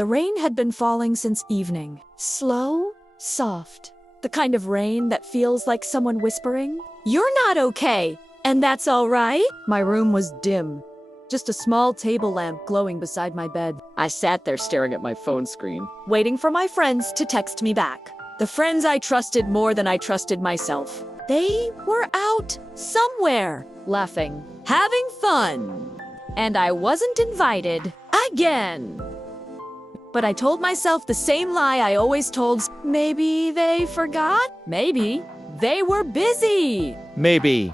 The rain had been falling since evening. Slow, soft. The kind of rain that feels like someone whispering, "You're not okay, and that's all right." My room was dim. Just a small table lamp glowing beside my bed. I sat there staring at my phone screen, waiting for my friends to text me back. The friends I trusted more than I trusted myself. They were out somewhere, laughing, having fun. And I wasn't invited again. But I told myself the same lie I always told. Maybe they forgot. Maybe they were busy. Maybe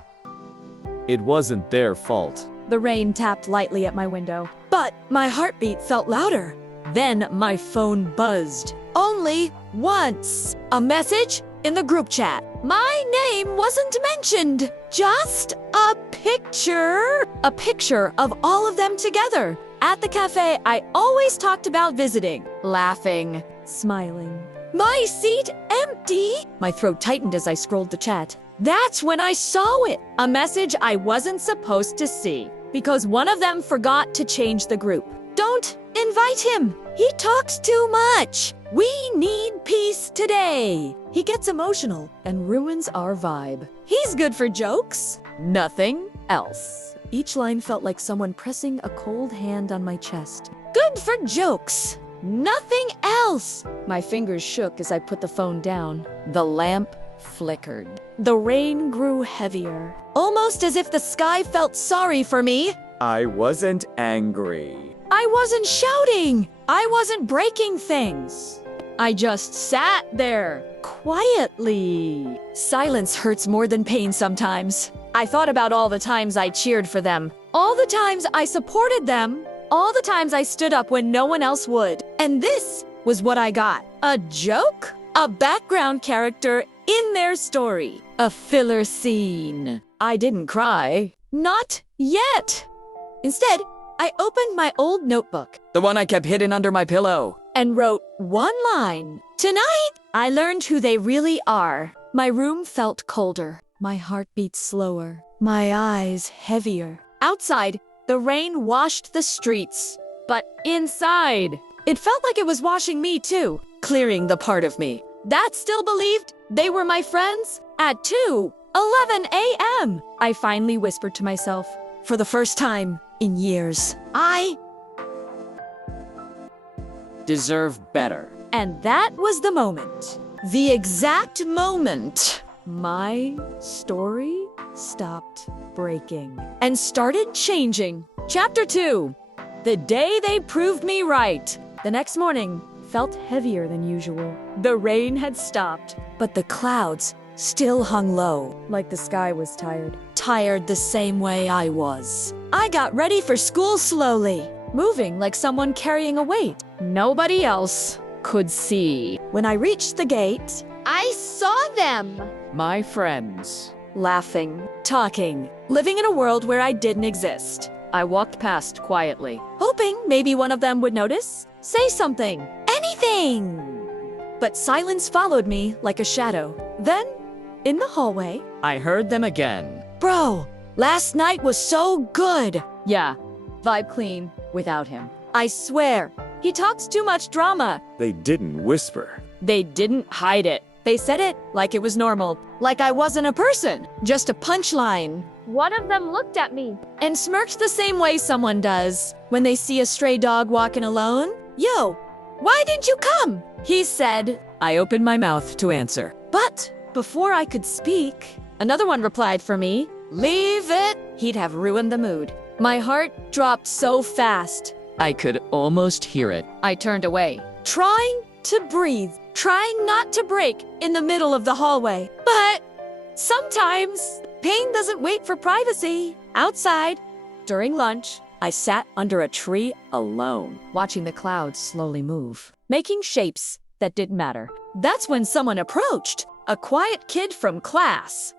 it wasn't their fault. The rain tapped lightly at my window, but my heartbeat felt louder. Then my phone buzzed. Only once. A message in the group chat. My name wasn't mentioned. Just a picture. A picture of all of them together. At the cafe I always talked about visiting. Laughing. Smiling. My seat empty. My throat tightened as I scrolled the chat. That's when I saw it. A message I wasn't supposed to see. Because one of them forgot to change the group. Don't invite him. He talks too much. We need peace today. He gets emotional and ruins our vibe. He's good for jokes. Nothing else. Each line felt like someone pressing a cold hand on my chest. Good for jokes. Nothing else. My fingers shook as I put the phone down. The lamp flickered. The rain grew heavier, almost as if the sky felt sorry for me. I wasn't angry. I wasn't shouting. I wasn't breaking things. I just sat there, quietly. Silence hurts more than pain sometimes. I thought about all the times I cheered for them, all the times I supported them, all the times I stood up when no one else would. And this was what I got. A joke? A background character in their story. A filler scene. I didn't cry. Not yet. Instead, I opened my old notebook, the one I kept hidden under my pillow, and wrote one line. Tonight, I learned who they really are. My room felt colder, my heartbeat slower, my eyes heavier. Outside, the rain washed the streets, but inside, it felt like it was washing me too, clearing the part of me that still believed they were my friends. At 2:11 a.m., I finally whispered to myself, for the first time in years, I deserve better. And that was the moment. The exact moment my story stopped breaking and started changing. Chapter 2. The day they proved me right. The next morning felt heavier than usual. The rain had stopped, but the clouds still hung low, like the sky was tired. Tired the same way I was. I got ready for school slowly, moving like someone carrying a weight nobody else could see. When I reached the gate, I saw them. My friends. Laughing, talking, living in a world where I didn't exist. I walked past quietly, hoping maybe one of them would notice, say something, anything. But silence followed me like a shadow. Then, in the hallway, I heard them again. Bro, last night was so good. Yeah, vibe clean without him. I swear, he talks too much drama. They didn't whisper. They didn't hide it. They said it like it was normal, like I wasn't a person, just a punchline. One of them looked at me and smirked the same way someone does when they see a stray dog walking alone. Yo, why didn't you come? He said. I opened my mouth to answer. But before I could speak, another one replied for me. Leave it. He'd have ruined the mood. My heart dropped so fast, I could almost hear it. I turned away, trying to breathe, trying not to break in the middle of the hallway. But sometimes pain doesn't wait for privacy. Outside, during lunch, I sat under a tree alone, watching the clouds slowly move, making shapes that didn't matter. That's when someone approached, a quiet kid from class.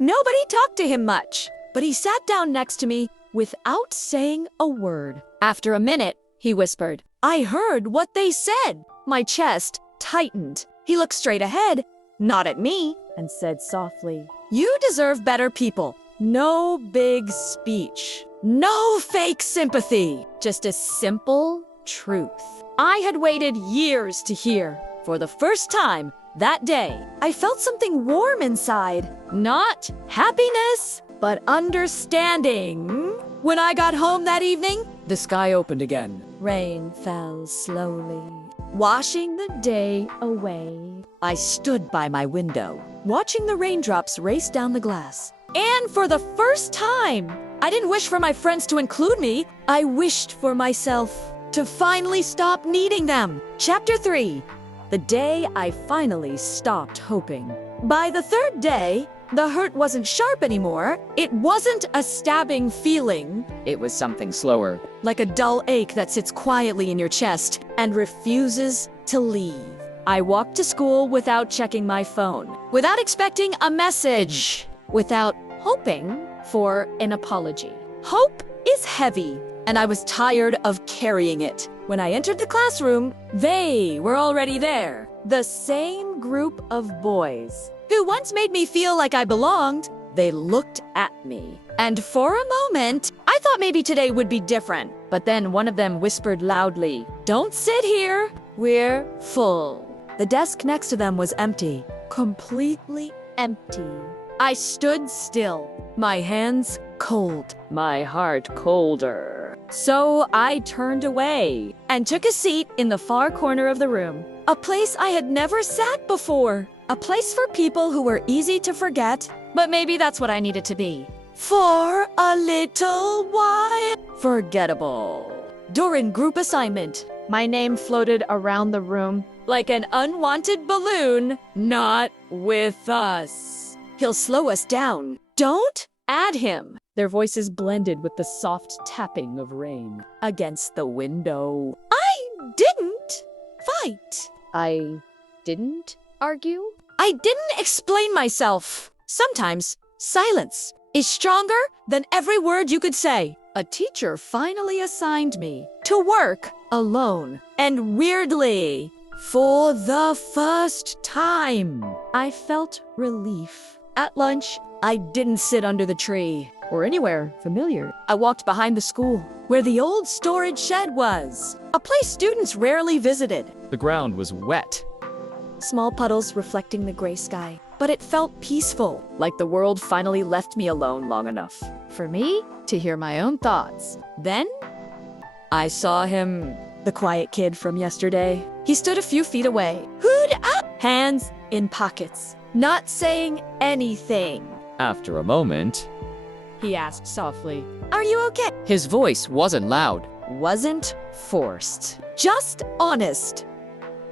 Nobody talked to him much, but he sat down next to me without saying a word. After a minute, he whispered, I heard what they said. My chest tightened. He looked straight ahead, not at me, and said softly, you deserve better people. No big speech. No fake sympathy. Just a simple, truth I had waited years to hear. For the first time that day, I felt something warm inside. Not happiness, but understanding. When I got home that evening, the sky opened again. Rain fell slowly, washing the day away. I stood by my window, watching the raindrops race down the glass. And for the first time, I didn't wish for my friends to include me. I wished for myself to finally stop needing them. Chapter 3. The day I finally stopped hoping. By the third day, the hurt wasn't sharp anymore. It wasn't a stabbing feeling. It was something slower, like a dull ache that sits quietly in your chest and refuses to leave. I walked to school without checking my phone, without expecting a message, without hoping for an apology. Hope is heavy, and I was tired of carrying it. When I entered the classroom, they were already there. The same group of boys who once made me feel like I belonged. They looked at me. And for a moment, I thought maybe today would be different. But then one of them whispered loudly, "Don't sit here. We're full." The desk next to them was empty. Completely empty. I stood still, my hands cold, my heart colder. So I turned away and took a seat in the far corner of the room, a place I had never sat before, a place for people who were easy to forget, but maybe that's what I needed to be. For a little while, forgettable. During group assignment, my name floated around the room like an unwanted balloon. Not with us. He'll slow us down. Don't add him. Their voices blended with the soft tapping of rain against the window. I didn't fight. I didn't argue. I didn't explain myself. Sometimes silence is stronger than every word you could say. A teacher finally assigned me to work alone. And weirdly, for the first time, I felt relief. At lunch, I didn't sit under the tree or anywhere familiar. I walked behind the school, where the old storage shed was, a place students rarely visited. The ground was wet. Small puddles reflecting the gray sky. But it felt peaceful, like the world finally left me alone long enough for me to hear my own thoughts. Then, I saw him, the quiet kid from yesterday. He stood a few feet away, hood up, hands in pockets, not saying anything. After a moment, He asked softly, "Are you okay?" his voice wasn't loud. Wasn't forced, just honest.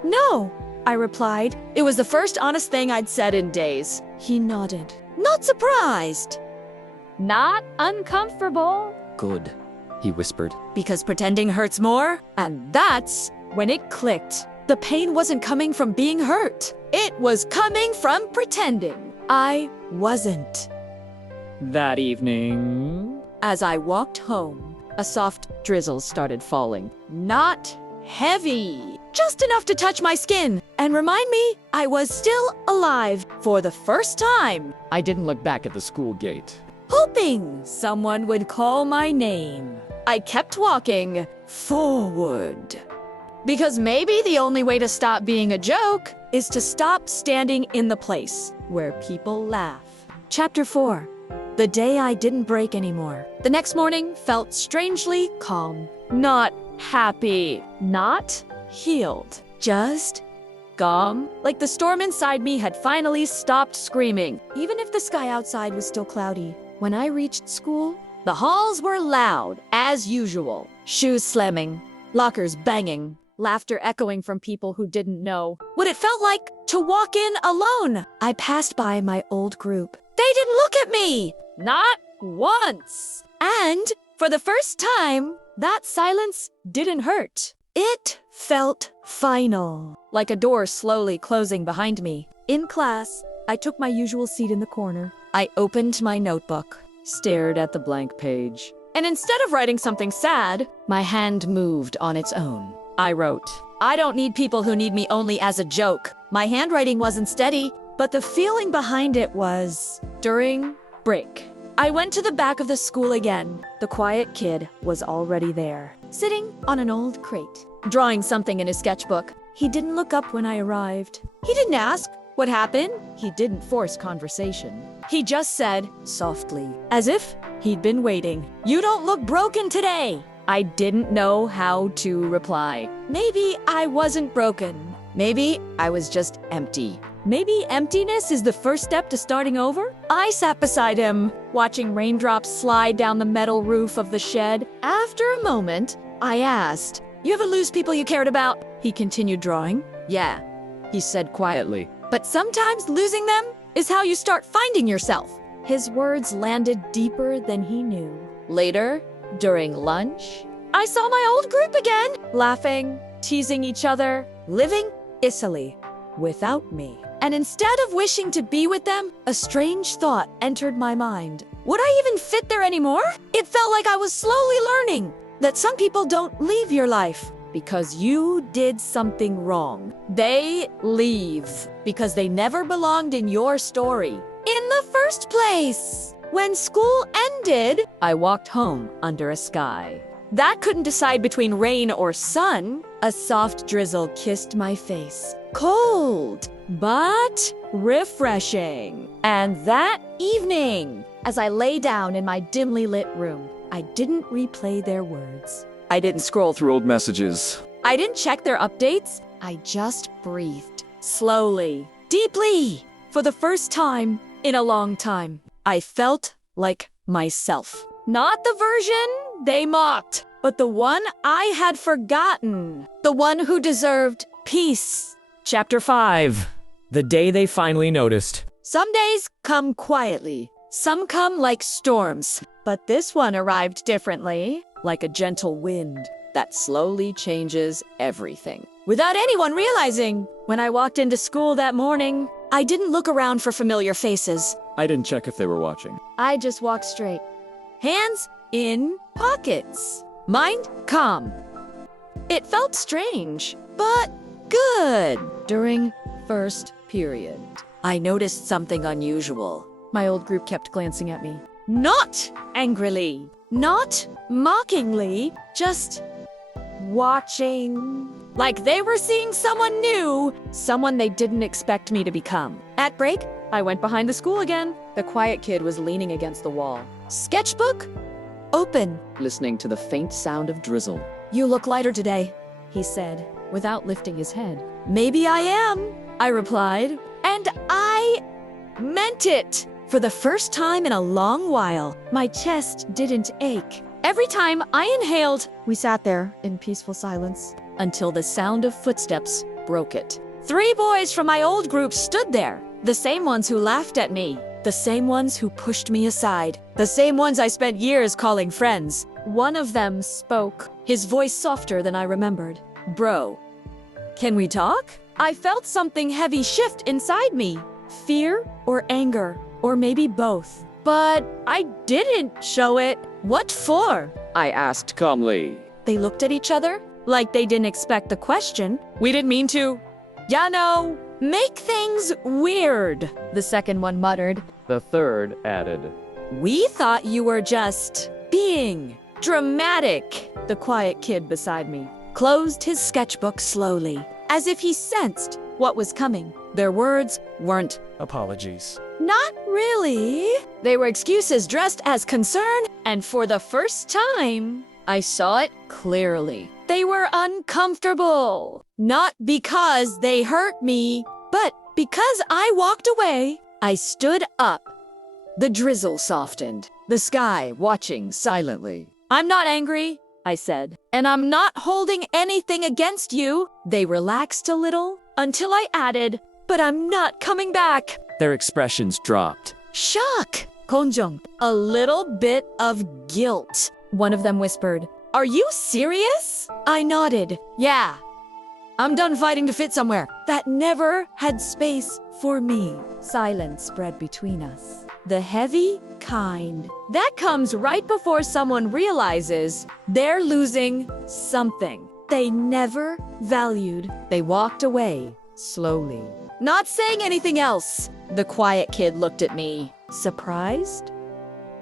"No," I replied. It was the first honest thing I'd said in days. He nodded, not surprised. Not uncomfortable. Good, he whispered. Because pretending hurts more, and that's when it clicked. The pain wasn't coming from being hurt. It was coming from pretending. I wasn't. That evening, As I walked home, a soft drizzle started falling. Not heavy, just enough to touch my skin and remind me I was still alive for the first time, I didn't look back at the school gate. hoping someone would call my name. I kept walking forward. Because maybe the only way to stop being a joke is to stop standing in the place where people laugh. Chapter 4. The day I didn't break anymore. The next morning felt strangely calm. Not happy. Not healed. Just calm. Like the storm inside me had finally stopped screaming, even if the sky outside was still cloudy. When I reached school, the halls were loud, as usual. Shoes slamming, lockers banging, laughter echoing from people who didn't know what it felt like to walk in alone. I passed by my old group. They didn't look at me! Not once! And for the first time, that silence didn't hurt. It felt final, like a door slowly closing behind me. In class, I took my usual seat in the corner. I opened my notebook, stared at the blank page, and instead of writing something sad, my hand moved on its own. I wrote, "I don't need people who need me only as a joke." My handwriting wasn't steady, but the feeling behind it was. During break, I went to the back of the school again. The quiet kid was already there, sitting on an old crate. drawing something in his sketchbook. He didn't look up when I arrived. He didn't ask what happened. He didn't force conversation. He just said, softly, as if he'd been waiting, "You don't look broken today." I didn't know how to reply. Maybe I wasn't broken. Maybe I was just empty. Maybe emptiness is the first step to starting over? I sat beside him, watching raindrops slide down the metal roof of the shed. After a moment, I asked, "You ever lose people you cared about?" He continued drawing. "Yeah," he said quietly. "But sometimes losing them is how you start finding yourself." His words landed deeper than he knew. Later, during lunch, I saw my old group again, laughing, teasing each other, living Italy without me. And instead of wishing to be with them, a strange thought entered my mind. Would I even fit there anymore? It felt like I was slowly learning that some people don't leave your life because you did something wrong. They leave because they never belonged in your story in the first place. When school ended, I walked home under a sky that couldn't decide between rain or sun. A soft drizzle kissed my face. Cold, but refreshing. And that evening, as I lay down in my dimly lit room, I didn't replay their words. I didn't scroll through old messages. I didn't check their updates. I just breathed, slowly, deeply. For the first time in a long time, I felt like myself. Not the version they mocked, but the one I had forgotten. The one who deserved peace. Chapter 5. The day they finally noticed. Some days come quietly. Some come like storms. But this one arrived differently, like a gentle wind that slowly changes everything. Without anyone realizing, when I walked into school that morning, I didn't look around for familiar faces. I didn't check if they were watching. I just walked straight. Hands in pockets. Mind calm. It felt strange, but good. During first period, I noticed something unusual. My old group kept glancing at me. Not angrily, not mockingly, just watching. Like they were seeing someone new, someone they didn't expect me to become. At break, I went behind the school again. The quiet kid was leaning against the wall. Sketchbook? Open. Listening to the faint sound of drizzle. "You look lighter today," he said, without lifting his head. "Maybe I am," I replied. And I meant it. For the first time in a long while, my chest didn't ache. Every time I inhaled, we sat there in peaceful silence until the sound of footsteps broke it. 3 boys from my old group stood there, the same ones who laughed at me, the same ones who pushed me aside, the same ones I spent years calling friends. One of them spoke, his voice softer than I remembered. "Bro, can we talk?" I felt something heavy shift inside me. Fear or anger, or maybe both. But I didn't show it. "What for?" I asked calmly. They looked at each other, like they didn't expect the question. "We didn't mean to. Ya know, make things weird," the second one muttered. The third added. "We thought you were just being dramatic." The quiet kid beside me closed his sketchbook slowly, as if he sensed what was coming. Their words weren't Apologies. "Not really." They were excuses dressed as concern, and for the first time, I saw it clearly. They were uncomfortable. Not because they hurt me, but because I walked away. I stood up. The drizzle softened, the sky watching silently. "I'm not angry," I said, "and I'm not holding anything against you." They relaxed a little until I added, "But I'm not coming back." Their expressions dropped. "Shock, konjong, a little bit of guilt," one of them whispered. "Are you serious?" I nodded. "Yeah. I'm done fighting to fit somewhere." That never had space for me. Silence spread between us. The heavy kind that comes right before someone realizes they're losing something they never valued. They walked away slowly, not saying anything else. The quiet kid looked at me, surprised.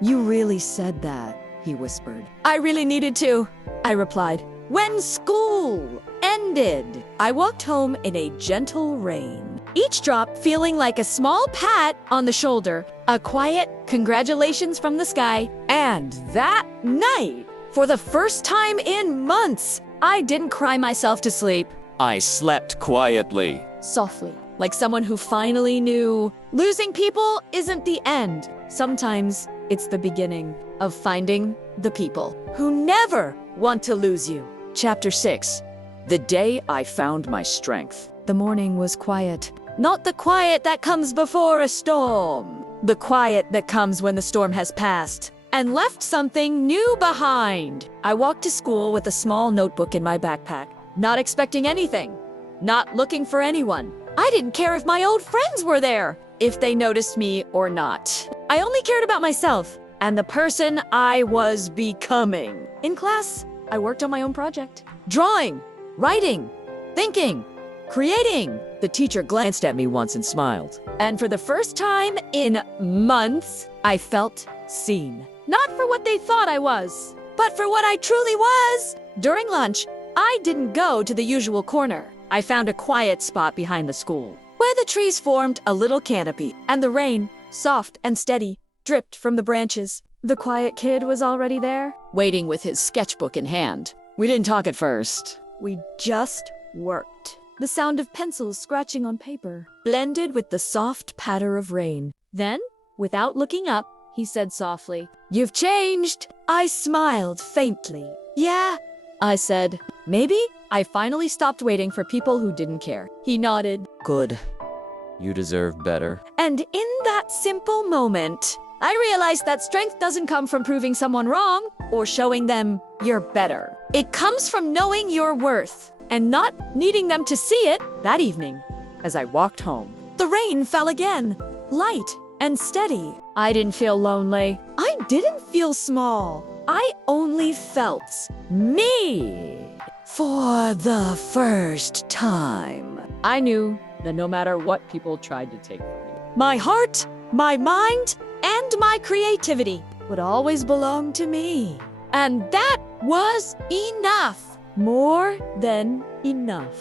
"You really said that," he whispered. "I really needed to," I replied. "When school ended. I walked home in a gentle rain, each drop feeling like a small pat on the shoulder, a quiet congratulations from the sky. And that night, for the first time in months, I didn't cry myself to sleep. I slept quietly. Softly, like someone who finally knew losing people isn't the end. Sometimes it's the beginning of finding the people who never want to lose you. Chapter 6. The day I found my strength. The morning was quiet. Not the quiet that comes before a storm. The quiet that comes when the storm has passed and left something new behind. I walked to school with a small notebook in my backpack, not expecting anything, not looking for anyone. I didn't care if my old friends were there, if they noticed me or not. I only cared about myself and the person I was becoming. In class, I worked on my own project. Drawing, writing, thinking, creating. The teacher glanced at me once and smiled. And for the first time in months, I felt seen. Not for what they thought I was, but for what I truly was. During lunch, I didn't go to the usual corner. I found a quiet spot behind the school, where the trees formed a little canopy, and the rain, soft and steady, dripped from the branches. The quiet kid was already there, waiting with his sketchbook in hand. We didn't talk at first. We just worked. The sound of pencils scratching on paper blended with the soft patter of rain. Then, without looking up, he said softly, "You've changed." I smiled faintly. "Yeah," I said. "Maybe." I finally stopped waiting for people who didn't care. He nodded. Good. You deserve better. And in that simple moment, I realized that strength doesn't come from proving someone wrong or showing them you're better. It comes from knowing your worth and not needing them to see it. That evening, as I walked home, the rain fell again, light and steady. I didn't feel lonely. I didn't feel small. I only felt me. For the first time, I knew that no matter what people tried to take from me, my heart, my mind, and my creativity would always belong to me. And that was enough. More than enough.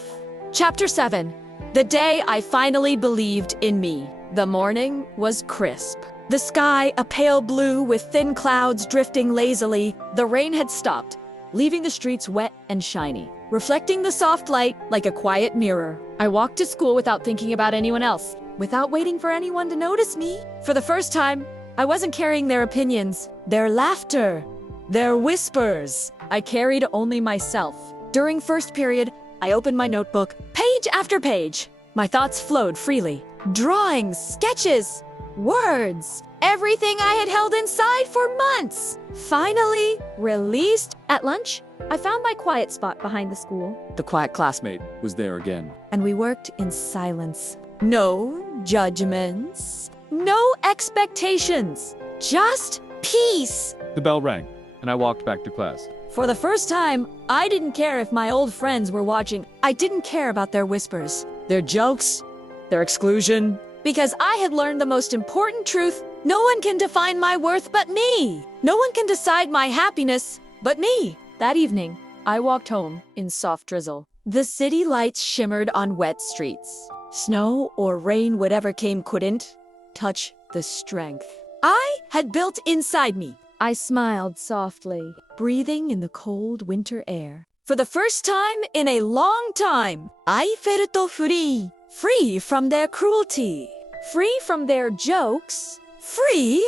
Chapter 7. The day I finally believed in me. The morning was crisp. The sky a pale blue with thin clouds drifting lazily. The rain had stopped, leaving the streets wet and shiny, reflecting the soft light like a quiet mirror. I walked to school without thinking about anyone else, without waiting for anyone to notice me. For the first time, I wasn't carrying their opinions, their laughter, their whispers. I carried only myself. During first period, I opened my notebook, page after page. My thoughts flowed freely. Drawings, sketches, words, everything I had held inside for months, finally released. At lunch, I found my quiet spot behind the school. The quiet classmate was there again. And we worked in silence. No judgments, no expectations, just peace. The bell rang, and I walked back to class. For the first time, I didn't care if my old friends were watching. I didn't care about their whispers, their jokes, their exclusion. Because I had learned the most important truth: no one can define my worth but me. No one can decide my happiness but me. That evening, I walked home in soft drizzle. The city lights shimmered on wet streets. Snow or rain, whatever came, couldn't touch the strength I had built inside me. I smiled softly, breathing in the cold winter air. For the first time in a long time, I felt free. Free from their cruelty, free from their jokes, free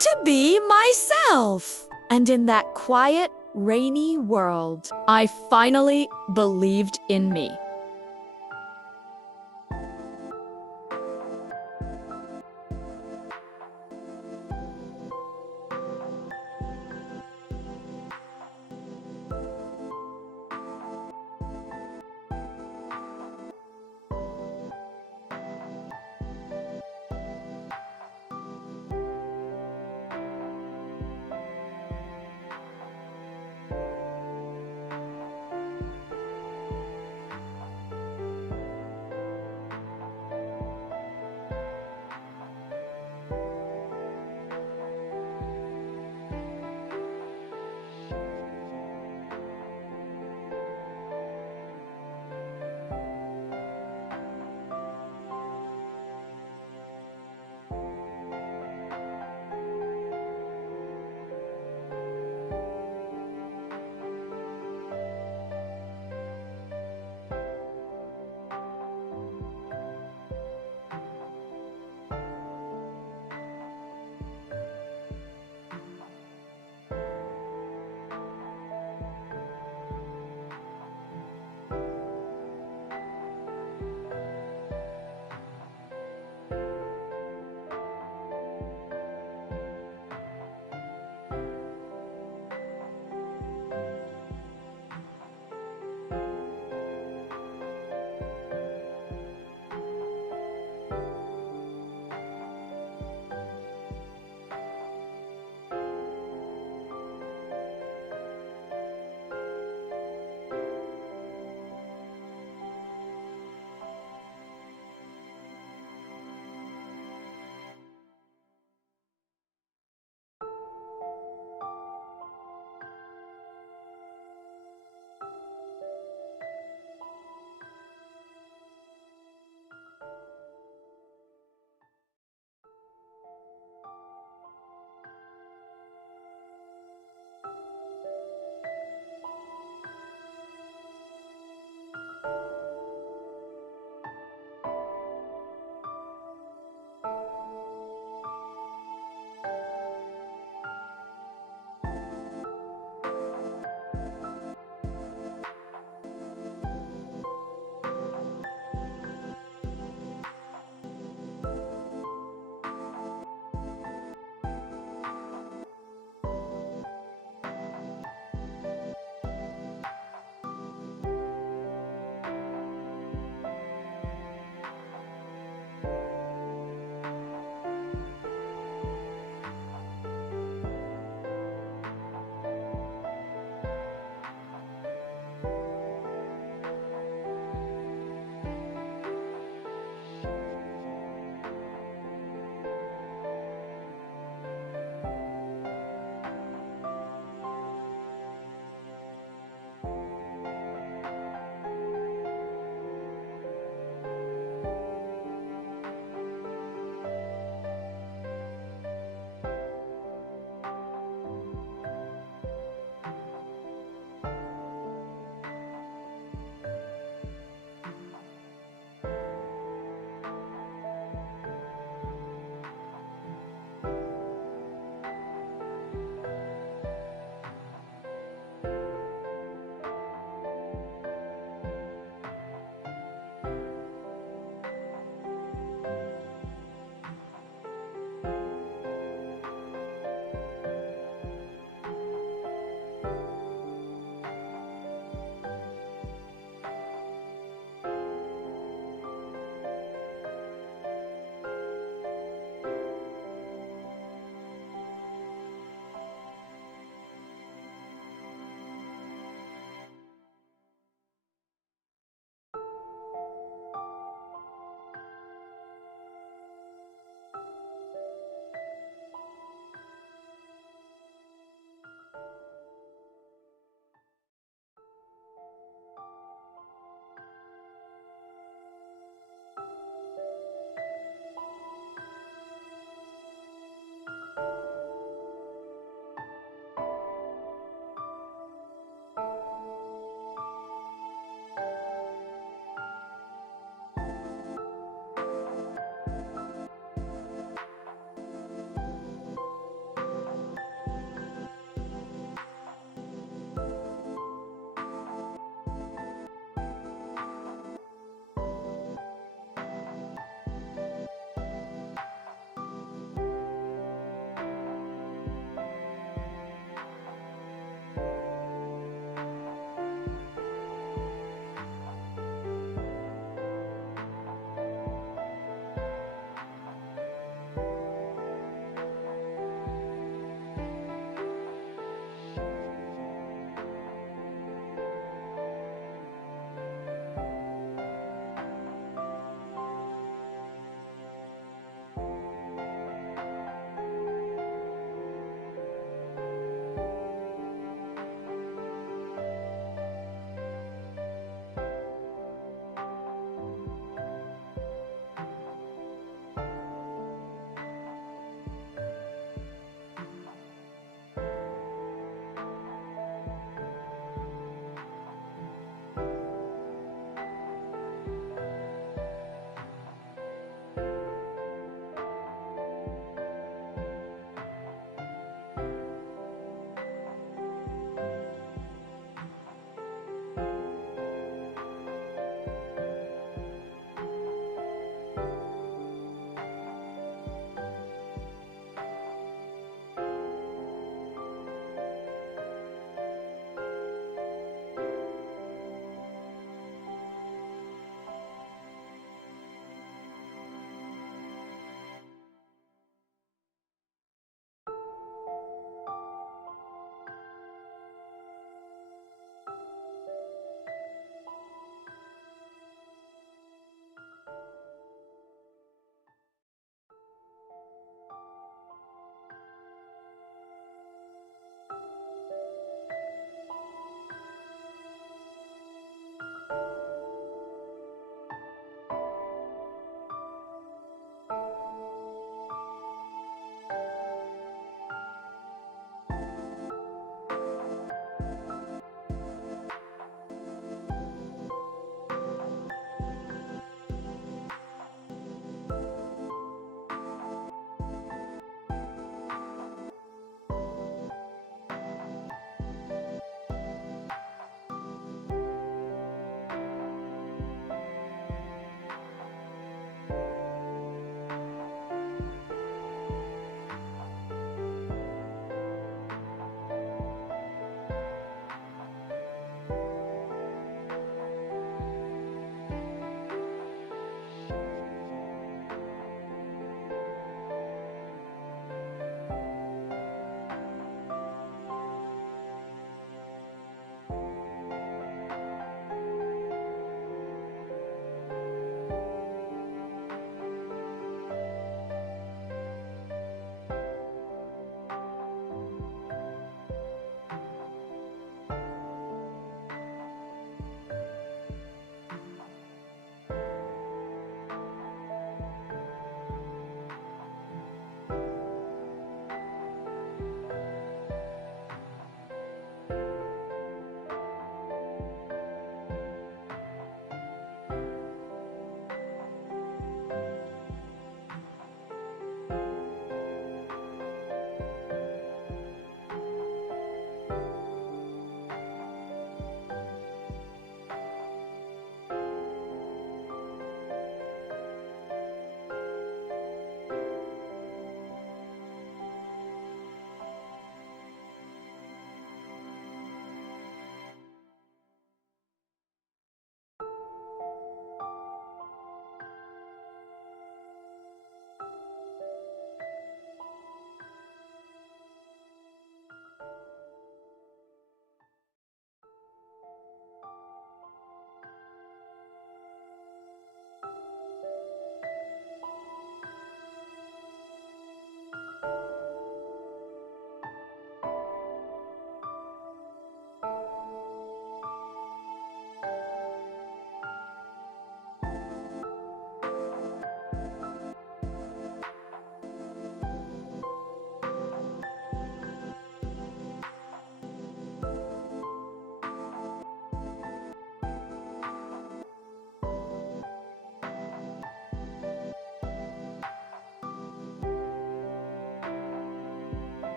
to be myself. And in that quiet, rainy world, I finally believed in me.